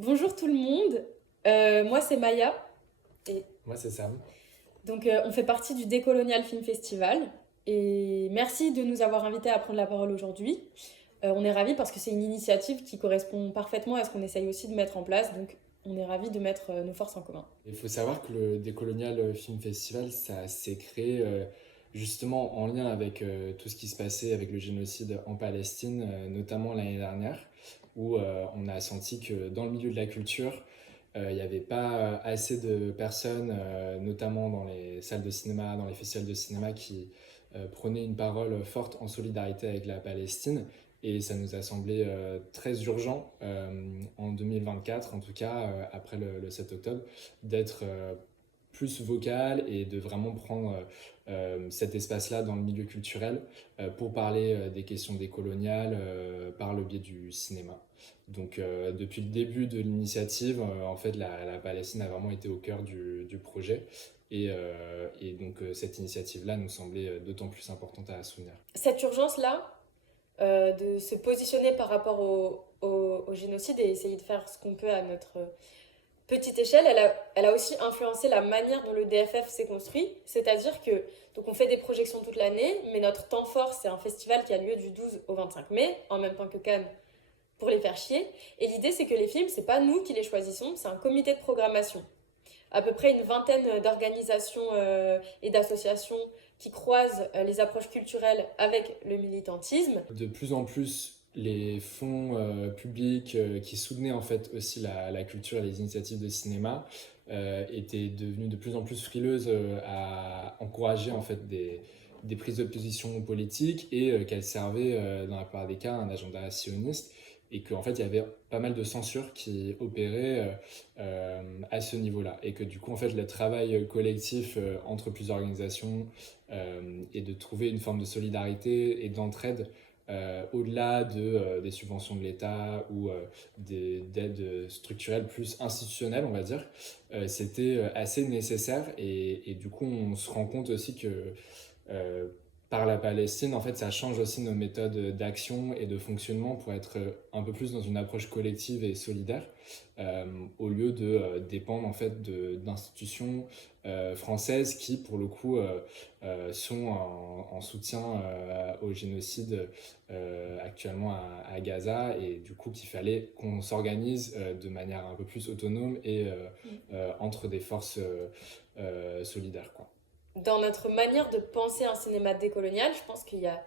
Bonjour tout le monde. Moi c'est Maya et Moi, c'est Sam. on fait partie du Décolonial Film Festival et merci de nous avoir invités à prendre la parole aujourd'hui. On est ravis parce que c'est une initiative qui correspond parfaitement à ce qu'on essaye aussi de mettre en place, donc on est ravis de mettre nos forces en commun. Il faut savoir que le Décolonial Film Festival, ça s'est créé justement en lien avec tout ce qui se passait avec le génocide en Palestine, notamment l'année dernière, où on a senti que dans le milieu de la culture, il n'y avait pas assez de personnes, notamment dans les salles de cinéma, dans les festivals de cinéma, qui prenaient une parole forte en solidarité avec la Palestine. Et ça nous a semblé très urgent en 2024, en tout cas après le 7 octobre, d'être plus vocal et de vraiment prendre cet espace-là dans le milieu culturel pour parler des questions décoloniales par le biais du cinéma. Donc depuis le début de l'initiative, en fait, la Palestine a vraiment été au cœur du projet. Et donc cette initiative-là nous semblait d'autant plus importante à soutenir. Cette urgence-là, de se positionner par rapport au génocide et essayer de faire ce qu'on peut à notre petite échelle, elle a aussi influencé la manière dont le DFF s'est construit. C'est-à-dire que donc on fait des projections toute l'année, mais notre temps fort, c'est un festival qui a lieu du 12 au 25 mai, en même temps que Cannes, pour les faire chier. Et l'idée, c'est que les films, c'est pas nous qui les choisissons, c'est un comité de programmation. À peu près une vingtaine d'organisations et d'associations qui croisent les approches culturelles avec le militantisme. De plus en plus, les fonds publics qui soutenaient en fait aussi la culture et les initiatives de cinéma étaient devenus de plus en plus frileuses à encourager en fait des prises de position politiques et qu'elles servaient dans la plupart des cas un agenda sioniste et qu'en fait il y avait pas mal de censure qui opérait à ce niveau-là et que du coup en fait le travail collectif entre plusieurs organisations et de trouver une forme de solidarité et d'entraide au-delà des subventions de l'État ou d'aides structurelles plus institutionnelles, on va dire, c'était assez nécessaire. Et du coup, on se rend compte aussi que euh, par la Palestine, en fait, ça change aussi nos méthodes d'action et de fonctionnement pour être un peu plus dans une approche collective et solidaire, euh, au lieu de dépendre en fait d'institutions françaises qui, pour le coup, sont en soutien au génocide actuellement à Gaza et du coup qu'il fallait qu'on s'organise de manière un peu plus autonome et entre des forces solidaires, quoi. Dans notre manière de penser un cinéma décolonial, je pense qu'il y a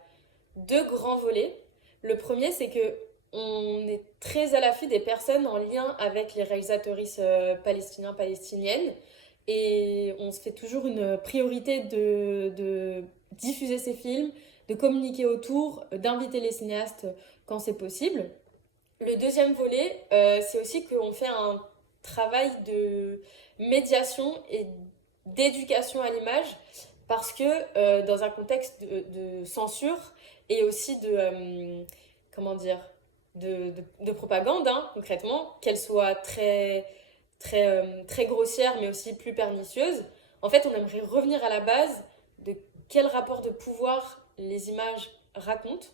deux grands volets. Le premier, c'est que on est très à l'affût des personnes en lien avec les réalisatrices palestiniens, palestiniennes. Et on se fait toujours une priorité de diffuser ces films, de communiquer autour, d'inviter les cinéastes quand c'est possible. Le deuxième volet, c'est aussi qu'on fait un travail de médiation et d'éducation à l'image parce que dans un contexte de censure et aussi comment dire, de propagande, hein, concrètement, qu'elle soit très grossière mais aussi plus pernicieuse, en fait, on aimerait revenir à la base de quel rapport de pouvoir les images racontent,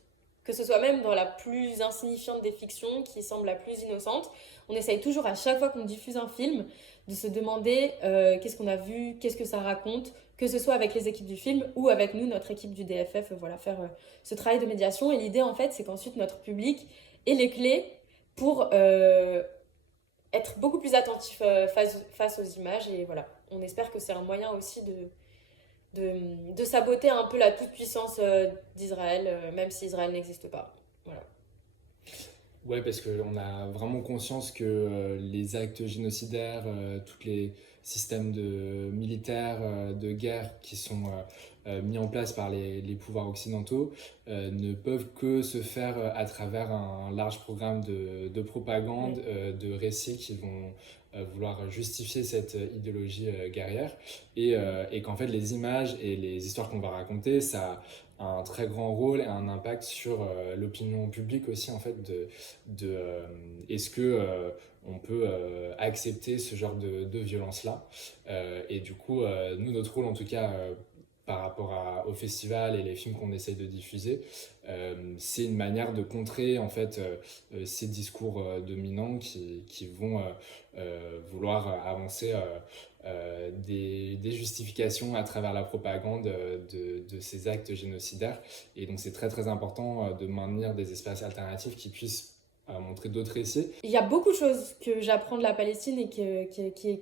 que ce soit même dans la plus insignifiante des fictions qui semble la plus innocente. On essaye toujours à chaque fois qu'on diffuse un film de se demander qu'est-ce qu'on a vu, qu'est-ce que ça raconte, que ce soit avec les équipes du film ou avec nous, notre équipe du DFF, voilà, faire ce travail de médiation. Et l'idée, en fait, c'est qu'ensuite notre public ait les clés pour être beaucoup plus attentif face aux images. Et voilà, on espère que c'est un moyen aussi de saboter un peu la toute-puissance d'Israël, même si Israël n'existe pas. Voilà. Ouais, parce qu'on a vraiment conscience que les actes génocidaires, tous les systèmes militaires de guerre qui sont mis en place par les pouvoirs occidentaux ne peuvent que se faire à travers un large programme de propagande, Ouais. de récits qui vont vouloir justifier cette idéologie guerrière et qu'en fait les images et les histoires qu'on va raconter, ça a un très grand rôle et un impact sur l'opinion publique aussi en fait est-ce que on peut accepter ce genre de violence là et du coup nous notre rôle en tout cas par rapport au festival et les films qu'on essaye de diffuser, c'est une manière de contrer en fait ces discours dominants qui vont vouloir avancer des justifications à travers la propagande de ces actes génocidaires. Et donc c'est très très important de maintenir des espaces alternatifs qui puissent montrer d'autres récits. Il y a beaucoup de choses que j'apprends de la Palestine et que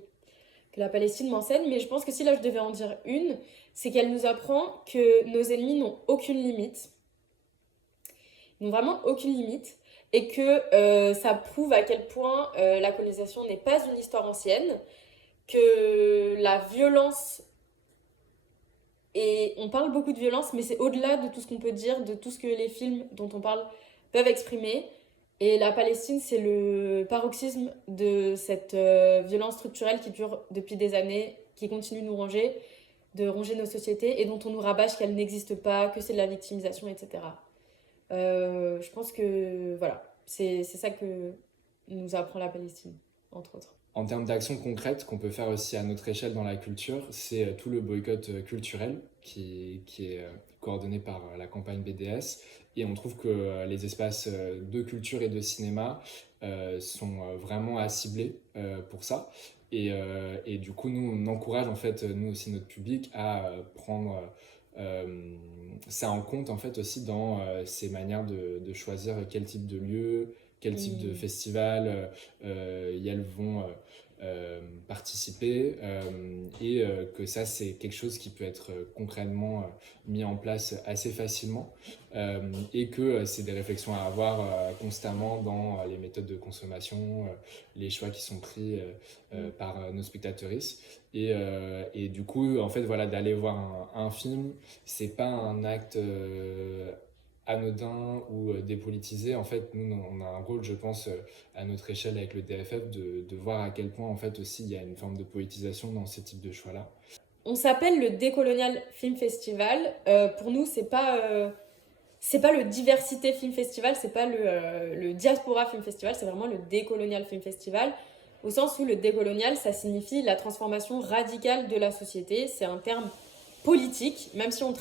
la Palestine m'enseigne, mais je pense que si là je devais en dire une, c'est qu'elle nous apprend que nos ennemis n'ont aucune limite, n'ont vraiment aucune limite, et que ça prouve à quel point la colonisation n'est pas une histoire ancienne, que la violence, et on parle beaucoup de violence, mais c'est au-delà de tout ce qu'on peut dire, de tout ce que les films dont on parle peuvent exprimer. Et la Palestine, c'est le paroxysme de cette violence structurelle qui dure depuis des années, qui continue de ronger nos sociétés et dont on nous rabâche qu'elle n'existe pas, que c'est de la victimisation, etc. Je pense que voilà, c'est ça que nous apprend la Palestine, entre autres. En termes d'actions concrètes qu'on peut faire aussi à notre échelle dans la culture, c'est tout le boycott culturel qui est coordonné par la campagne BDS. Et on trouve que les espaces de culture et de cinéma sont vraiment à cibler pour ça. Et du coup, nous, on encourage en fait, nous aussi, notre public à prendre ça en compte en fait aussi dans ces manières de choisir quel type de lieu, quel type de festival elles vont participer et que ça c'est quelque chose qui peut être concrètement mis en place assez facilement et que c'est des réflexions à avoir constamment dans les méthodes de consommation, les choix qui sont pris par nos spectateuristes et du coup en fait voilà d'aller voir un film c'est pas un acte anodin ou dépolitisé. En fait, nous, on a un rôle, je pense, à notre échelle avec le DFF, de voir à quel point, en fait, aussi, il y a une forme de politisation dans ces types de choix-là. On s'appelle le Décolonial Film Festival. Pour nous, c'est pas le Diversité Film Festival, c'est pas le Diaspora Film Festival, c'est vraiment le Décolonial Film Festival, au sens où le décolonial, ça signifie la transformation radicale de la société. C'est un terme politique, même si on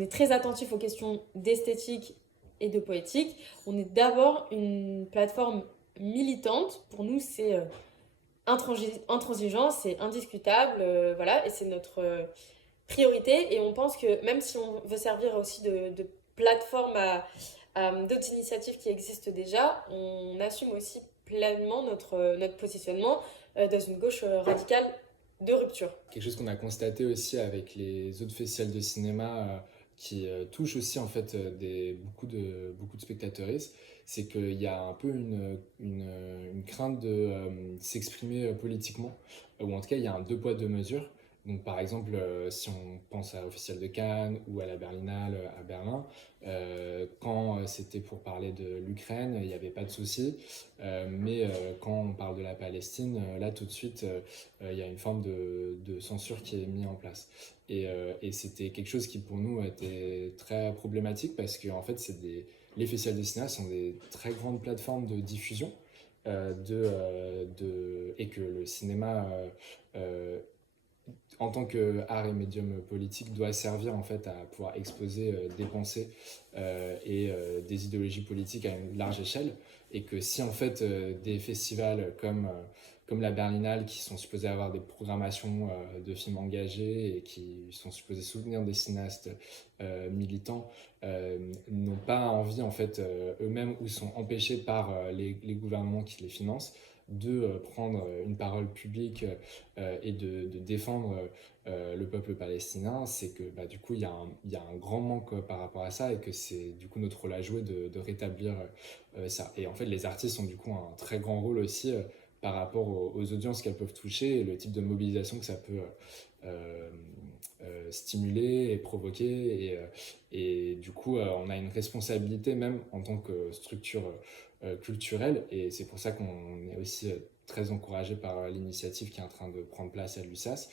est très attentif aux questions d'esthétique et de poétique. On est d'abord une plateforme militante. Pour nous, c'est intransigeant, c'est indiscutable, voilà, et c'est notre priorité. Et on pense que même si on veut servir aussi de plateforme à d'autres initiatives qui existent déjà, on assume aussi pleinement notre positionnement dans une gauche radicale de rupture. Quelque chose qu'on a constaté aussi avec les autres festivals de cinéma qui touchent aussi en fait beaucoup de spectateuristes, c'est qu'il y a un peu une crainte de s'exprimer politiquement, ou en tout cas il y a un deux poids deux mesures. Donc par exemple, si on pense au Festival de Cannes ou à la Berlinale à Berlin, quand c'était pour parler de l'Ukraine, il n'y avait pas de souci. Mais quand on parle de la Palestine, là tout de suite, il y a une forme de censure qui est mise en place. Et c'était quelque chose qui pour nous était très problématique parce que en fait, les festivals de cinéma sont des très grandes plateformes de diffusion et que le cinéma en tant qu'art et médium politique, doit servir en fait à pouvoir exposer des pensées et des idéologies politiques à une large échelle. Et que si en fait des festivals comme la Berlinale, qui sont supposés avoir des programmations de films engagés et qui sont supposés soutenir des cinéastes militants, n'ont pas envie en fait eux-mêmes ou sont empêchés par les gouvernements qui les financent, de prendre une parole publique et de défendre le peuple palestinien, c'est que du coup il y a un grand manque par rapport à ça et que c'est du coup notre rôle à jouer de rétablir ça. Et en fait les artistes ont du coup un très grand rôle aussi par rapport aux audiences qu'elles peuvent toucher et le type de mobilisation que ça peut stimuler et provoquer et du coup on a une responsabilité même en tant que structure culturelle et c'est pour ça qu'on est aussi très encouragé par l'initiative qui est en train de prendre place à l'USAS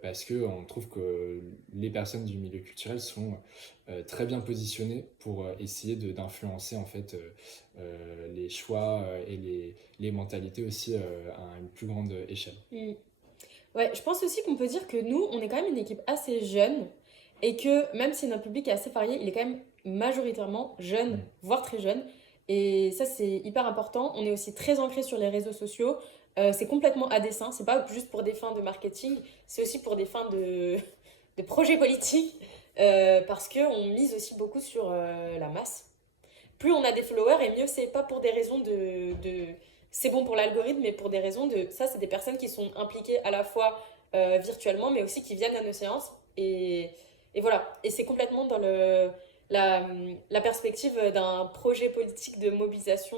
parce qu'on trouve que les personnes du milieu culturel sont très bien positionnées pour essayer d'influencer en fait les choix et les mentalités aussi à une plus grande échelle. Ouais, je pense aussi qu'on peut dire que nous, on est quand même une équipe assez jeune et que même si notre public est assez varié, il est quand même majoritairement jeune, Mm. voire très jeune. Et ça, c'est hyper important. On est aussi très ancré sur les réseaux sociaux. C'est complètement à dessein. C'est pas juste pour des fins de marketing, c'est aussi pour des fins de projets politiques. Parce qu'on mise aussi beaucoup sur la masse. Plus on a des followers, et mieux c'est. Pas pour des raisons c'est bon pour l'algorithme, mais pour des raisons de. Ça, c'est des personnes qui sont impliquées à la fois virtuellement, mais aussi qui viennent à nos séances. Et voilà. Et c'est complètement dans la, la perspective d'un projet politique de mobilisation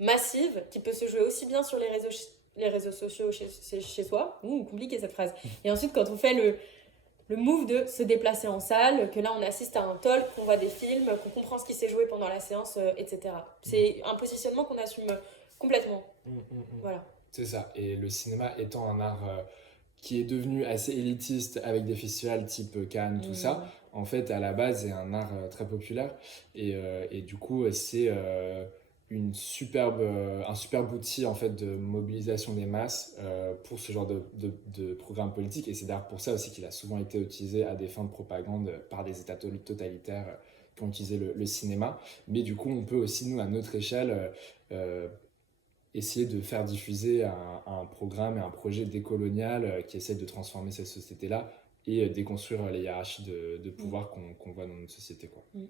massive qui peut se jouer aussi bien sur les réseaux sociaux chez soi. Ouh, compliqué cette phrase. Et ensuite, quand on fait le move de se déplacer en salle, que là on assiste à un talk, qu'on voit des films, qu'on comprend ce qui s'est joué pendant la séance, etc. C'est un positionnement qu'on assume complètement. Voilà. C'est ça. Et le cinéma étant un art qui est devenu assez élitiste avec des festivals type Cannes, tout ça, Mm. en fait, à la base, est un art très populaire. Et du coup, c'est un superbe outil en fait, de mobilisation des masses pour ce genre de programme politique. Et c'est d'ailleurs pour ça aussi qu'il a souvent été utilisé à des fins de propagande par des États totalitaires qui ont utilisé le cinéma. Mais du coup, on peut aussi, nous, à notre échelle, euh, essayer de faire diffuser un programme et un projet décolonial qui essaie de transformer cette société-là et déconstruire les hiérarchies de Mm. pouvoir qu'on voit dans notre société, quoi. Mm.